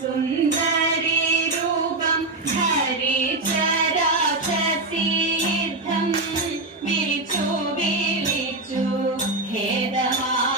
सुंदरी रूपम धरिच राक्षसीद्धं विरिचु विलिचु खेदमाय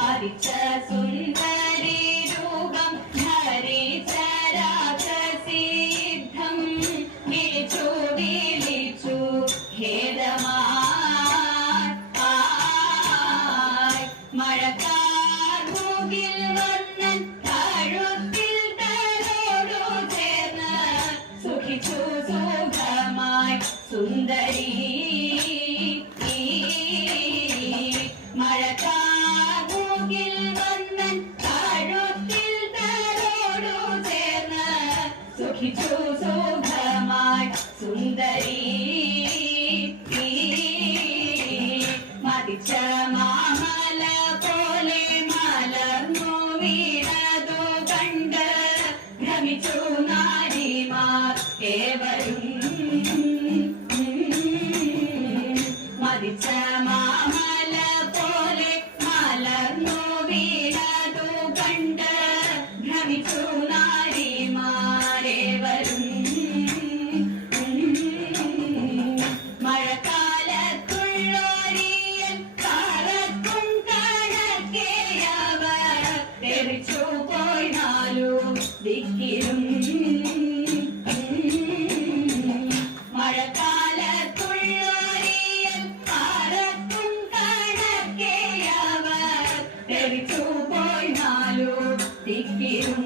हरिच सुंदरी रूपम धरिच राक्षसीद्धं विरिचु विलिचु खेदमाय मഴക്കാർ സുന്ദരി മഴക്കാർമുകിൽ വന്നൻ താഴുത്തിൽ തലോടു ചേർന്ന് സുഖിച്ചു സുഖമായി സുന്ദരി മതിച്ച മാമല പോലെ മലർന്നു വീണതു കണ്ട് ഭ്രമിച്ചു നാരിമാർ ഏവരും മതിച്ച മാമല പോലെ മലർന്നു വീണതു കണ്ട് ഭ്രമിച്ചു നാരിമാരേവരും മഴക്കാലത്തുള്ളോരിയൽ പറക്കും കണക്കെയവർ തെറിച്ചു പോയി നാലു ദിക്കിലും തെറിച്ചു പോയി നാലു ദിക്കിലും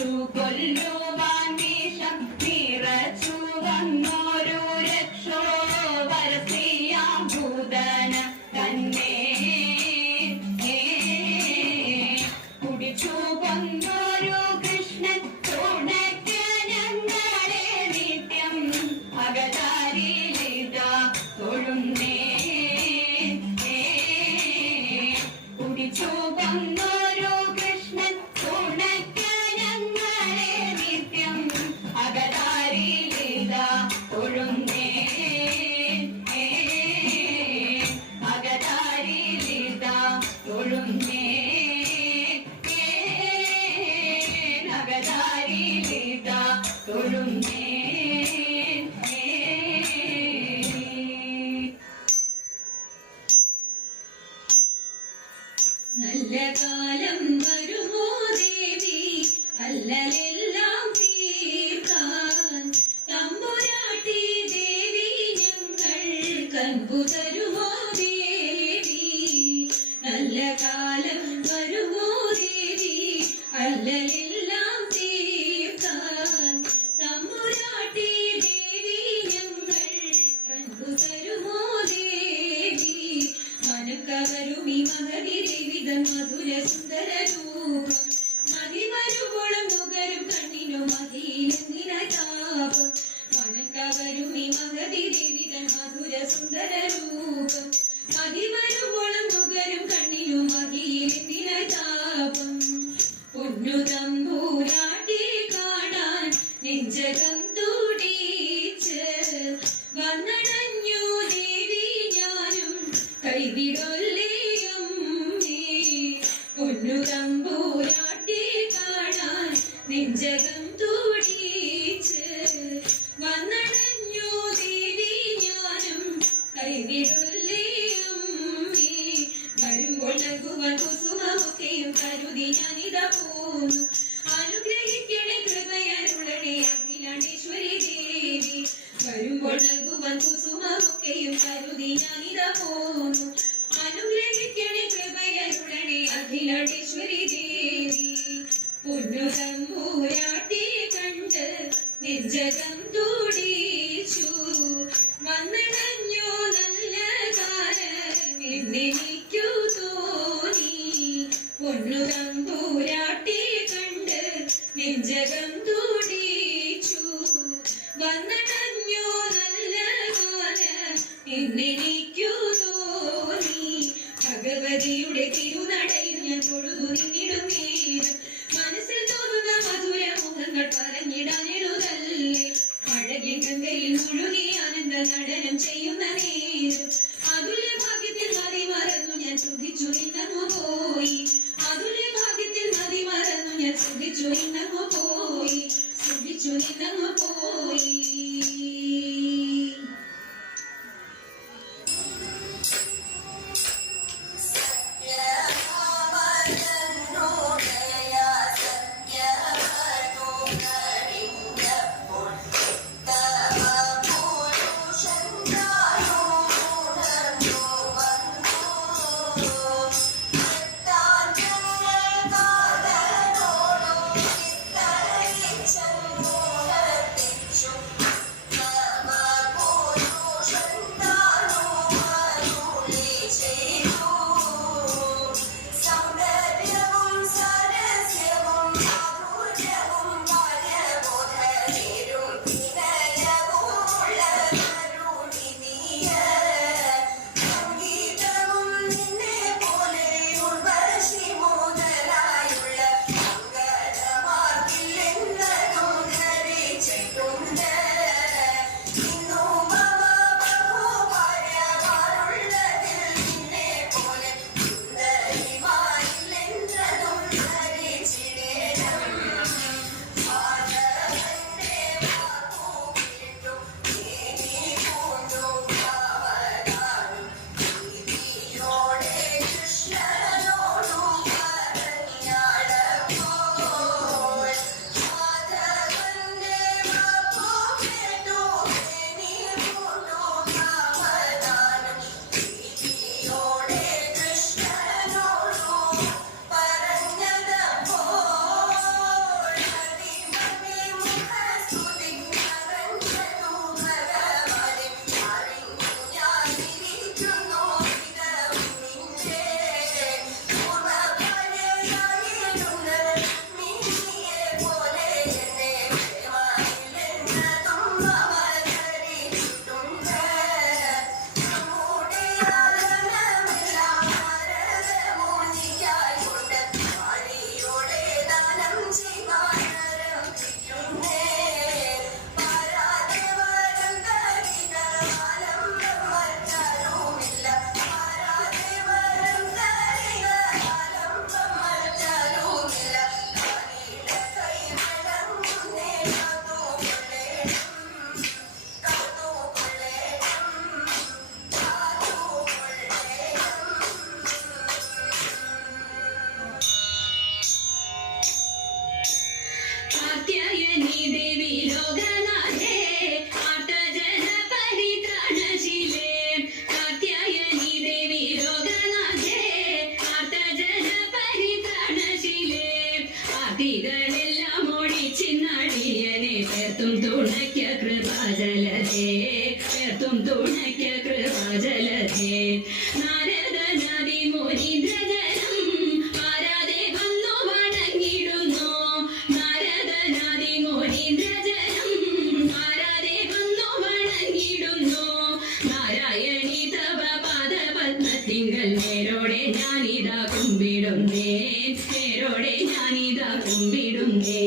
പിടിച്ചു കൊല്ലുവാൻ വിഷം നിറച്ചു വന്നോരു രക്ഷോവരസിയാം ഭൂതന തന്നെ കുടിച്ചു കൊന്നോരു കൃഷ്ണൻ തുണയ്ക്ക് ഞങ്ങളെ നിത്യം അകതാരിലിതാ തൊഴുന്നേ കുടിച്ചു കൊന്നോരു കൃഷ്ണൻ തുണയ്ക്ക് ഞങ്ങളെ നിത്യം അകതാരിലിതാ തൊഴുന്നേ അകതാരിലിതാ തൊഴുന്നേ അകതാരിലിതാ തൊഴുന്നേ. നല്ല കാലം വരുമോ ദേവി അല്ലലെല്ലാം തീർക്കാൻ തമ്പുരാട്ടി ദേവി ഞങ്ങൾ കൻപു തരുമോ ദേവി നല്ല കാലം വരുമോ ദേവി അല്ലലെല്ലാം തീർക്കാൻ തമ്പുരാട്ടി ദേവി ഞങ്ങൾ കൻപു തരുമോ ദേവി മനക്കവരുമി മഹതിദേവിതൻ മധുര സുന്ദര രൂപം മതിവരുവോളം നുകരും കണ്ണിനു മതിയിലെന്നിന താപം മനക്കവരുമി മഹതിദേവിതൻ മധുര സുന്ദര രൂപം മതിവരുവോളം നുകരും കണ്ണിനു മതിയിലെന്നിന താപം പൊന്നു തമ്പൂരാട്ടി കാണാൻ നെഞ്ചകം തുടിച്ച് വന്നണഞ്ഞു ദേവി ഞാനും കൈവിടൊല്ലേയമ്മേ പൊന്നു തമ്പൂരാട്ടി കാണാൻ നെഞ്ചകം തുടിച്ച് വന്നണഞ്ഞു ദേവി ഞാനും കൈവിടൊല്ലേയമ്മേ വരുമ്പോൾ നൽകുവാൻ കുസുമമൊക്കെയും കരുതി ഞാനിതാ പോന്നു അനുഗ്രഹിക്കണേ കൃപയരുളണേ അഖിലാണ്ടേശ്വരി ദേവി വരുമ്പോൾ നൽകുവാൻ കുസുമമൊക്കെയും കരുതി ഞാനിതാ പോന്നു അനുഗ്രഹിക്കണേ കൃപയരുളണേ അഖിലാണ്ടേശ്വരി ദേവി പൊന്നു തമ്പൂരാട്ടി കണ്ട് നെഞ്ചകം തുടിച്ചു വന്നണഞ്ഞു നല്ല കാലം എന്നെനിക്കു തോന്നി പൊന്നു തമ്പൂരാട്ടി കണ്ട് നെഞ്ചകം തുടിച്ചു വന്നണഞ്ഞു നല്ല കാലം എന്നെനിക്കു തോന്നി ഭഗവതിയുടെ തിരുനടയിൽ ഞാൻ തൊഴുതു നിന്നിടും നേരം മനസ്സിൽ തോന്നുന്ന മധുര മുഖങ്ങൾ പറഞ്ഞിടാനെഴുതല്ലേ അഴകിൻ ഗംഗയിൽ മുഴുകി ആനന്ദ നടനം ചെയ്യുന്ന നേരം അതുല്യ ഭാഗ്യത്തിൽ മതി മറന്നു ഞാൻ സുഖിച്ചു നിന്നങ്ങു പോയി അതുല്യ ഭാഗ്യത്തിൽ മതി മറന്നു ഞാൻ സുഖിച്ചു നിന്നങ്ങു പോയി സുഖിച്ചു നിന്നങ്ങു പോയി. ഭക്തികളെല്ലാം ഓടിച്ചിന്നടിയനെ പേർത്തും തുണയ്ക്ക കൃപാജലധേ പേർത്തും തുണയ്ക്ക കൃപാജലധേ നാരദ നദി മുനീന്ദ്രജനം പാരാതെ വന്നു വണങ്ങിടുന്നു നാരദ നദി മുനീന്ദ്രജനം പാരാതെ വന്നു വണങ്ങിടുന്നു നാരായണി തവ പാദപത്മത്തിങ്കൽ നേരോടെ ഞാനിതാ കുമ്പിടുന്നേ നേരോടെ ഞാനിതാ കുമ്പിടുന്നേ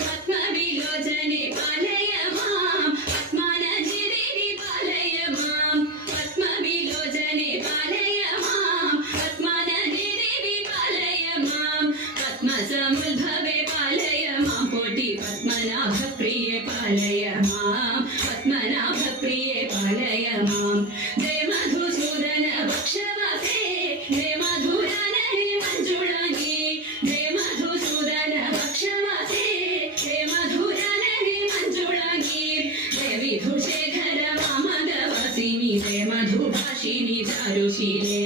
പത്മവിലോചനെ പാലയമാം പത്മാനന്ദദേവി പാലയമാം പത്മവിലോചനെ പാലയമാം പത്മാനന്ദദേവി പാലയമാം പത്മസമുദ്ഭവേ പാലയമാം കോട്ടി പത്മനാഭപ്രിയെ പാലയമാം പത്മനാഭപ്രിയെ പാലയമാം ജയ മധുസൂദന ഭക്ഷവസേ ജയ മധുരാനഹി മഞ്ജുളാംഗി ജയ മധുസൂദന ഭക്ഷവസേ ജയ മധുരാനഹി മഞ്ജുളാംഗി ജയ വിധുശേഖര മാമകവാസിനി ജയ മധുഭാഷിണി ചാരുശീലേ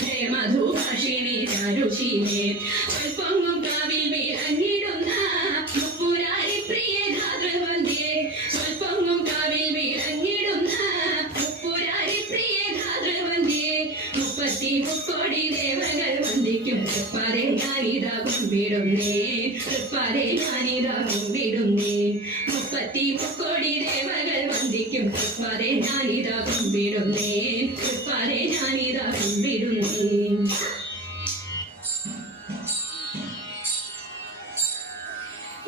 ജയ മധുഭാഷിണി ചാരുശീലേ സ്വൽപ്പൊങ്ങും കാവിൽ വിളങ്ങിടുന്ന മുപ്പുരാരി പ്രിയ ധാതൃവന്ധ്യേ സ്വൽപ്പൊങ്ങും കാവിൽ വിളങ്ങിടുന്ന മുപ്പുരാരി പ്രിയ ധാതൃവന്ധ്യേ മുക്കോടി ദേവകൾ വന്ദിക്കും തൃപ്പാതെ ഞാനിതാ കുമ്പിടുന്നേ തൃപ്പാതെ ഞാനിതാ കുമ്പിടുന്നേ മുക്കോടി ദേവകൾ വന്ദിക്കും തൃപ്പാതെ ഞാനിതാ കുമ്പിടുന്നേ തൃപ്പാതെ ഞാനിതാ കുമ്പിടുന്നേ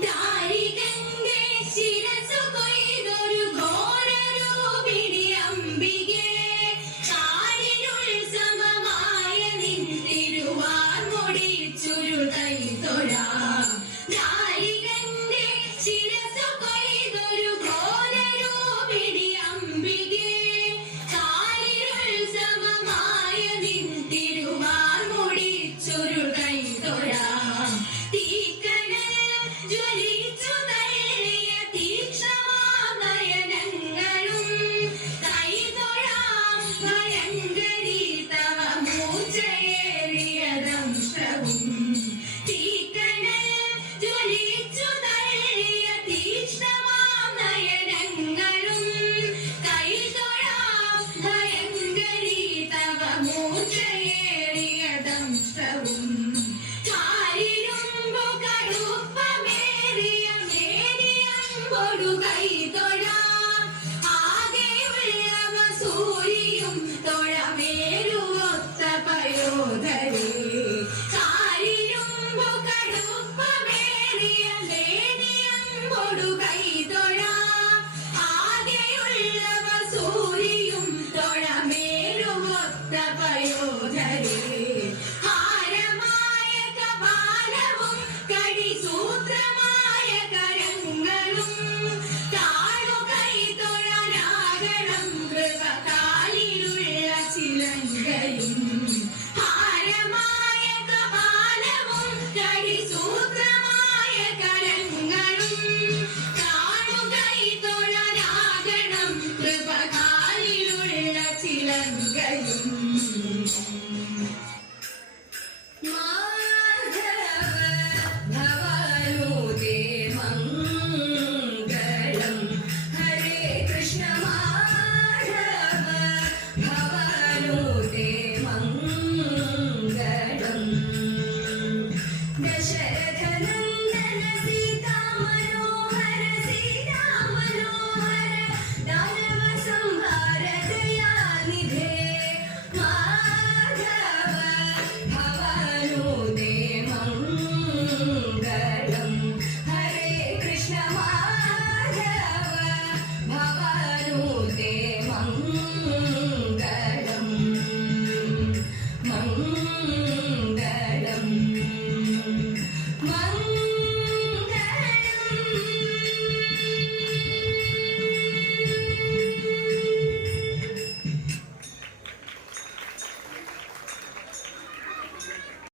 ദാരികന്റെ ശിരസു കൊയ്തൊരു ഘോരരൂപിണി അംബികേ കാലിനുൾ സമമായ നിൻ തിരുവാർമുടി ചുരുളൈ തൊഴാം ദാരികന്റെ ശിരസു കൊയ്തൊരു ഘോരരൂപിണി അംബികേ കാലിനുൾ സമമായ നിൻ തിരുവാർമുടി ചുരുളൈ തൊഴാം ജ്വലിച്ചു തള്ളിയ തീക്ഷണമാനയനങ്ങളും കൈതൊഴാം ഭയങ്കരി തവ മൂർച്ചയേറിയദംശവും തീക്കനൽ ജ്വലിച്ചു തള്ളിയ തീക്ഷണമാനയനങ്ങളും കൈതൊഴാം ഭയങ്കരി തവ മൂർച്ചയേറിയദംശവും കാലിരുമ്പു കടുപ്പമേറിയ മേനിയമ്പൊടുകൈ തൊഴാം ആകെയുള്ളവ സൂരിയും തൊഴമേരുവൊത്ത പയോധരേ കാലിരുമ്പു കടുപ്പമേറിയ മേനിയമ്പൊടുകൈ